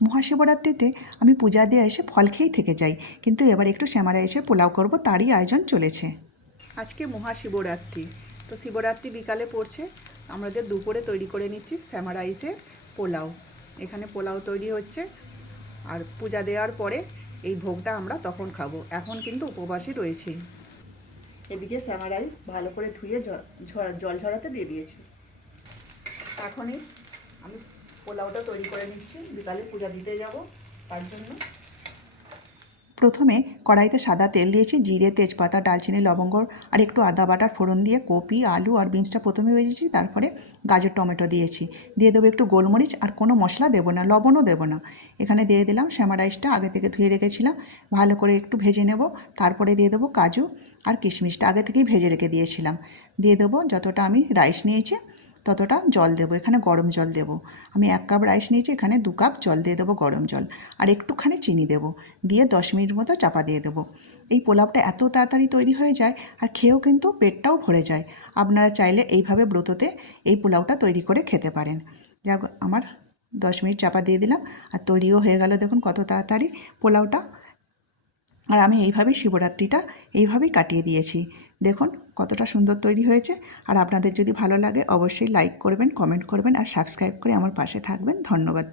মহাশিবরাত্রিতে আমি পূজা দিয়ে এসে ফল খেয়েই থেকে যাই, কিন্তু এবার একটু শ্যামা এসে পোলাও করব, তারই আয়োজন চলেছে। আজকে মহাশিবরাত্রি, তো শিবরাত্রি বিকালে পড়ছে, আমাদের দুপুরে তৈরি করে নিচ্ছি শ্যামা রাইসের পোলাও। এখানে পোলাও তৈরি হচ্ছে, আর পূজা দেওয়ার পরে এই ভোগটা আমরা তখন খাবো। এখন কিন্তু উপবাসী রয়েছি। এদিকে শ্যামা রাইস ভালো করে ধুয়ে জল ঝরাতে দিয়ে দিয়েছি। এখনই আমি পোলাওটা তৈরি করে নিচ্ছি, বিকালে পূজা দিতে যাব তার জন্য। প্রথমে কড়াইতে সাদা তেল দিয়েছি, জিরে, তেজপাতা, দারচিনি, লবঙ্গ আর একটু আদা বাটার ফোড়ন দিয়ে কপি, আলু আর বিনসটা প্রথমে ভেজেছি, তারপরে গাজর, টমেটো দিয়েছি। দিয়ে দেবো একটু গোলমরিচ, আর কোনো মশলা দেবো না, লবণও দেবো না। এখানে দিয়ে দিলাম শ্যামা রাইসটা, আগে থেকে ধুয়ে রেখেছিলাম, ভালো করে একটু ভেজে নেব। তারপরে দিয়ে দেবো কাজু আর কিশমিশটা, আগে থেকেই ভেজে রেখে দিয়েছিলাম। দিয়ে দেবো যতটা আমি রাইস নিয়েছি ততটা জল দেবো, এখানে গরম জল দেবো। আমি 1 কাপ রাইস নিয়েছি, এখানে 2 কাপ জল দিয়ে দেবো, গরম জল, আর একটুখানি চিনি দেবো। দিয়ে 10 মিনিট মতো চাপা দিয়ে দেবো। এই পোলাওটা এত তাড়াতাড়ি তৈরি হয়ে যায়, আর খেয়েও কিন্তু পেটটাও ভরে যায়। আপনারা চাইলে এইভাবে ব্রততে এই পোলাওটা তৈরি করে খেতে পারেন। যাক, আমার 10 মিনিট চাপা দিয়ে দিলাম, আর তৈরিও হয়ে গেল, দেখুন কত তাড়াতাড়ি পোলাওটা। আর আমি এইভাবেই শিবরাত্রিটা এইভাবেই কাটিয়ে দিয়েছি। দেখুন কতটা সুন্দর তৈরি হয়েছে। আর আপনাদের যদি ভালো লাগে অবশ্যই লাইক করবেন, কমেন্ট করবেন আর সাবস্ক্রাইব করে আমার পাশে থাকবেন। ধন্যবাদ।